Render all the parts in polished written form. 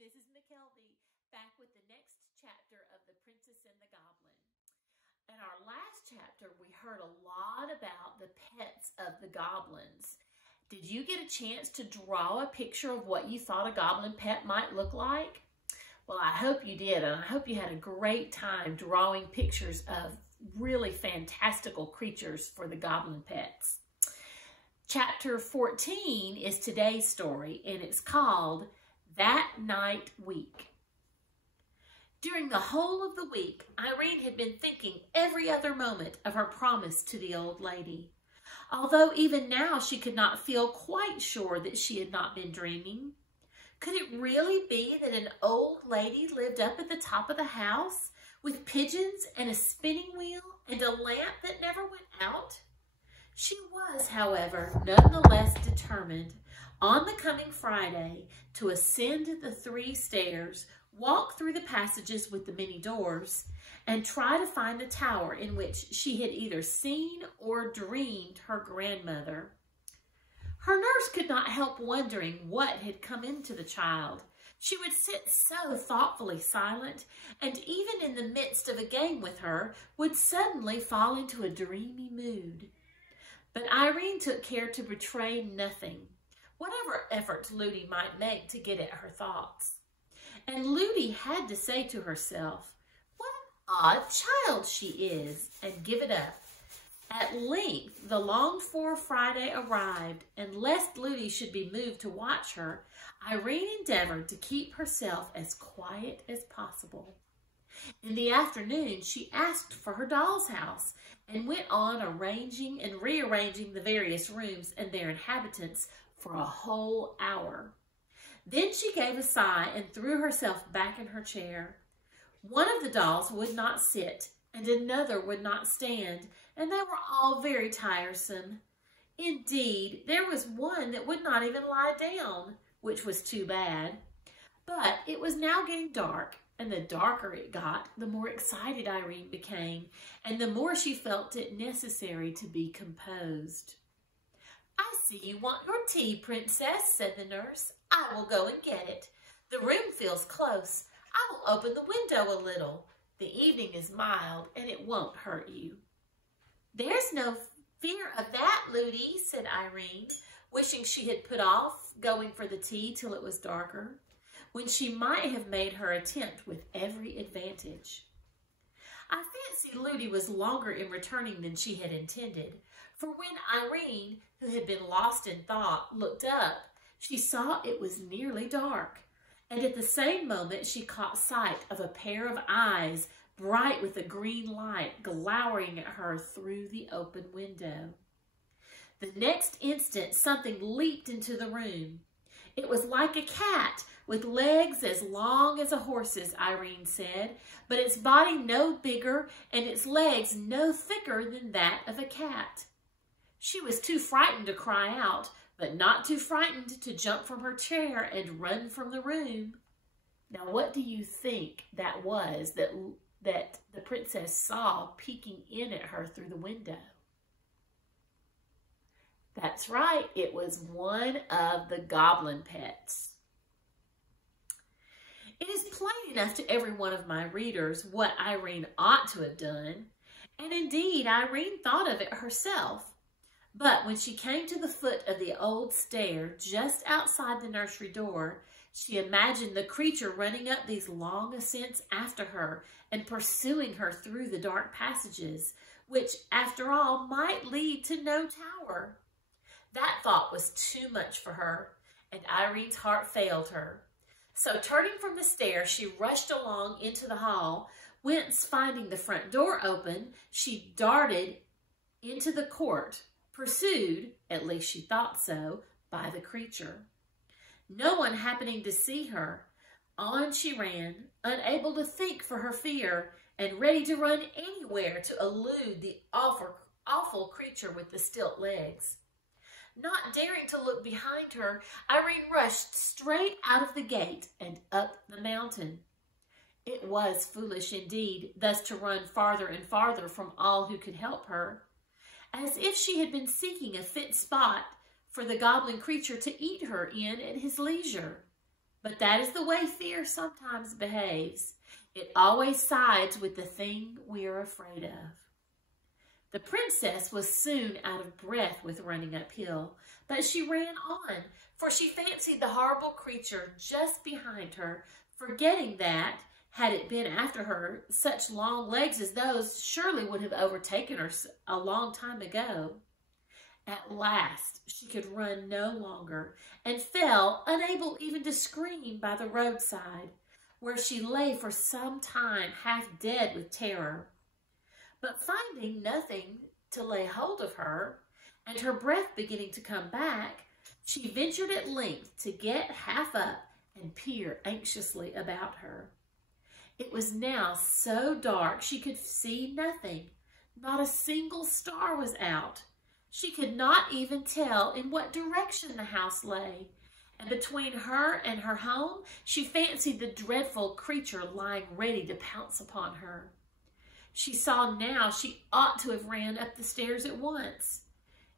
This is McKelvey back with the next chapter of The Princess and the Goblin. In our last chapter, we heard a lot about the pets of the goblins. Did you get a chance to draw a picture of what you thought a goblin pet might look like? Well, I hope you did, and I hope you had a great time drawing pictures of really fantastical creatures for the goblin pets. Chapter 14 is today's story, and it's called That Night Week. During the whole of the week, Irene had been thinking every other moment of her promise to the old lady. Although even now she could not feel quite sure that she had not been dreaming. Could it really be that an old lady lived up at the top of the house with pigeons and a spinning wheel and a lamp that never went out? She was, however, nonetheless determined on the coming Friday to ascend the 3 stairs, walk through the passages with the many doors, and try to find the tower in which she had either seen or dreamed her grandmother. Her nurse could not help wondering what had come into the child. She would sit so thoughtfully silent, and even in the midst of a game with her, would suddenly fall into a dreamy mood. But Irene took care to betray nothing, whatever efforts Ludi might make to get at her thoughts. And Ludi had to say to herself, "What an odd child she is," and give it up. At length, the longed-for Friday arrived, and lest Ludi should be moved to watch her, Irene endeavored to keep herself as quiet as possible. In the afternoon, she asked for her doll's house and went on arranging and rearranging the various rooms and their inhabitants for a whole hour. Then she gave a sigh and threw herself back in her chair. One of the dolls would not sit, and another would not stand, and they were all very tiresome. Indeed, there was one that would not even lie down, which was too bad. But it was now getting dark, and the darker it got, the more excited Irene became, and the more she felt it necessary to be composed. "I see you want your tea, Princess," said the nurse. "I will go and get it. The room feels close. I will open the window a little. The evening is mild, and it won't hurt you." "There's no fear of that, Ludi," said Irene, wishing she had put off going for the tea till it was darker, when she might have made her attempt with every advantage. I fancy Ludi was longer in returning than she had intended, for when Irene, who had been lost in thought, looked up, she saw it was nearly dark, and at the same moment she caught sight of a pair of eyes, bright with a green light, glowering at her through the open window. The next instant something leaped into the room. It was like a cat, with legs as long as a horse's, Irene said, but its body no bigger and its legs no thicker than that of a cat. She was too frightened to cry out, but not too frightened to jump from her chair and run from the room. Now, what do you think that was that the princess saw peeking in at her through the window? That's right, it was one of the goblin pets. It is plain enough to every one of my readers what Irene ought to have done, and indeed Irene thought of it herself. But when she came to the foot of the old stair just outside the nursery door, she imagined the creature running up these long ascents after her and pursuing her through the dark passages, which, after all, might lead to no tower. That thought was too much for her, and Irene's heart failed her. So turning from the stair, she rushed along into the hall, whence, finding the front door open, she darted into the court, pursued, at least she thought so, by the creature. No one happening to see her, on she ran, unable to think for her fear, and ready to run anywhere to elude the awful creature with the stilt legs. Not daring to look behind her, Irene rushed straight out of the gate and up the mountain. It was foolish indeed, thus to run farther and farther from all who could help her, as if she had been seeking a fit spot for the goblin creature to eat her in at his leisure. But that is the way fear sometimes behaves. It always sides with the thing we are afraid of. The princess was soon out of breath with running uphill, but she ran on, for she fancied the horrible creature just behind her, forgetting that, had it been after her, such long legs as those surely would have overtaken her a long time ago. At last she could run no longer, and fell, unable even to scream, by the roadside, where she lay for some time half dead with terror. But finding nothing to lay hold of her, and her breath beginning to come back, she ventured at length to get half up and peer anxiously about her. It was now so dark she could see nothing. Not a single star was out. She could not even tell in what direction the house lay, and between her and her home she fancied the dreadful creature lying ready to pounce upon her. She saw now she ought to have ran up the stairs at once.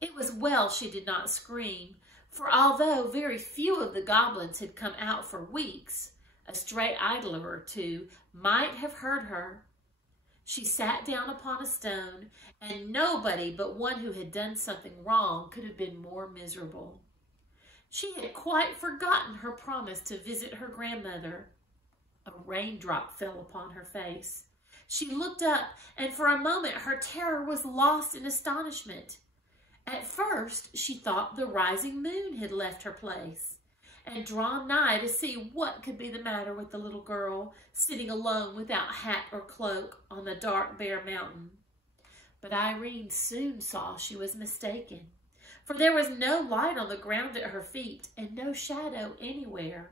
It was well she did not scream, for although very few of the goblins had come out for weeks, a stray idler or two might have heard her. She sat down upon a stone, and nobody but one who had done something wrong could have been more miserable. She had quite forgotten her promise to visit her grandmother. A raindrop fell upon her face. She looked up, and for a moment her terror was lost in astonishment. At first she thought the rising moon had left her place, and drawn nigh to see what could be the matter with the little girl, sitting alone without hat or cloak on the dark bare mountain. But Irene soon saw she was mistaken, for there was no light on the ground at her feet, and no shadow anywhere.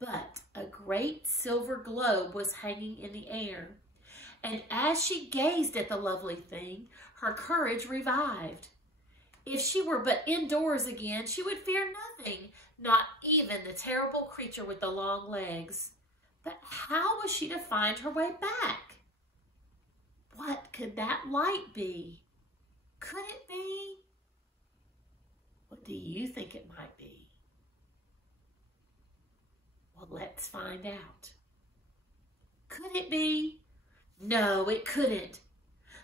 But a great silver globe was hanging in the air, and as she gazed at the lovely thing, her courage revived. If she were but indoors again, she would fear nothing, not even the terrible creature with the long legs. But how was she to find her way back? What could that light be? Could it be? What do you think it might be? Well, let's find out. Could it be? No, it couldn't.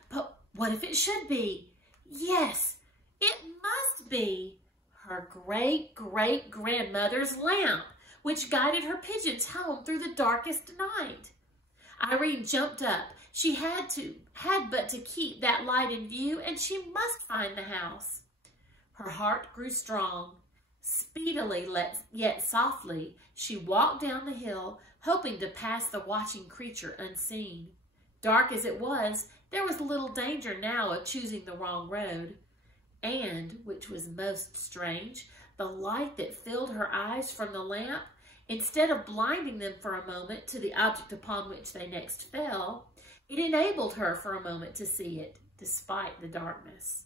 But what if it should be? Yes, it must be her great-great-grandmother's lamp, which guided her pigeons home through the darkest night. Irene jumped up. She had but to keep that light in view, and she must find the house. Her heart grew strong. Speedily, yet softly, she walked down the hill, hoping to pass the watching creature unseen. Dark as it was, there was little danger now of choosing the wrong road. And, which was most strange, the light that filled her eyes from the lamp, instead of blinding them for a moment to the object upon which they next fell, it enabled her for a moment to see it, despite the darkness.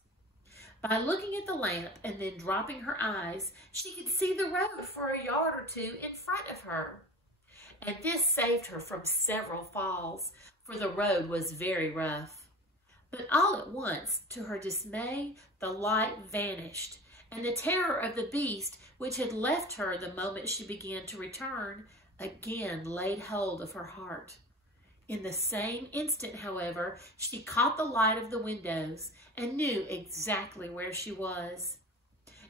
By looking at the lamp and then dropping her eyes, she could see the road for a yard or two in front of her. And this saved her from several falls, for the road was very rough. But all at once, to her dismay, the light vanished, and the terror of the beast, which had left her the moment she began to return, again laid hold of her heart. In the same instant, however, she caught the light of the windows and knew exactly where she was.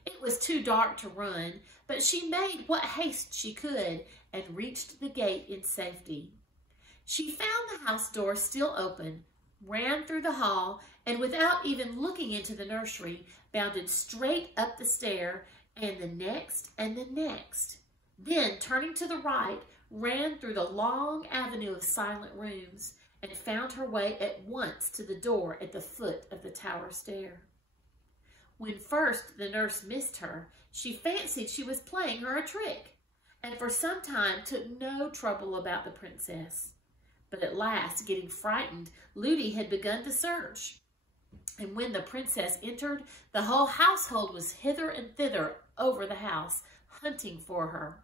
It was too dark to run, but she made what haste she could and reached the gate in safety. She found the house door still open, ran through the hall, and without even looking into the nursery, bounded straight up the stair and the next and the next. Then, turning to the right, ran through the long avenue of silent rooms and found her way at once to the door at the foot of the tower stair. When first the nurse missed her, she fancied she was playing her a trick, and for some time took no trouble about the princess. But at last, getting frightened, Ludi had begun to search. And when the princess entered, the whole household was hither and thither over the house, hunting for her.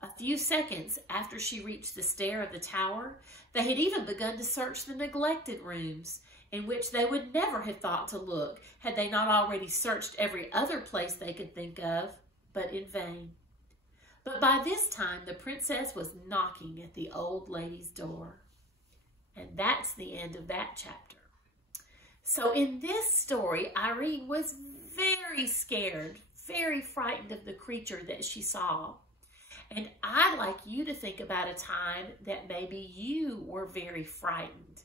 A few seconds after she reached the stair of the tower, they had even begun to search the neglected rooms, in which they would never have thought to look had they not already searched every other place they could think of, but in vain. But by this time, the princess was knocking at the old lady's door. And that's the end of that chapter. So in this story, Irene was very scared, very frightened of the creature that she saw. And I'd like you to think about a time that maybe you were very frightened.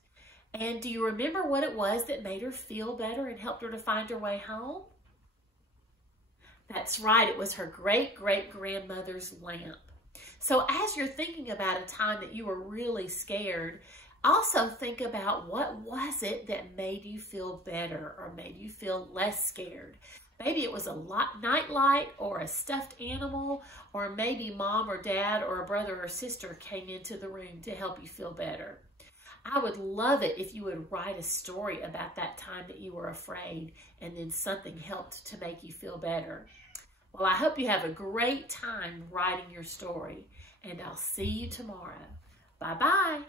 And do you remember what it was that made her feel better and helped her to find her way home? That's right, it was her great-great-grandmother's lamp. So as you're thinking about a time that you were really scared, also think about what was it that made you feel better or made you feel less scared. Maybe it was a nightlight or a stuffed animal, or maybe mom or dad or a brother or sister came into the room to help you feel better. I would love it if you would write a story about that time that you were afraid and then something helped to make you feel better. Well, I hope you have a great time writing your story, and I'll see you tomorrow. Bye-bye.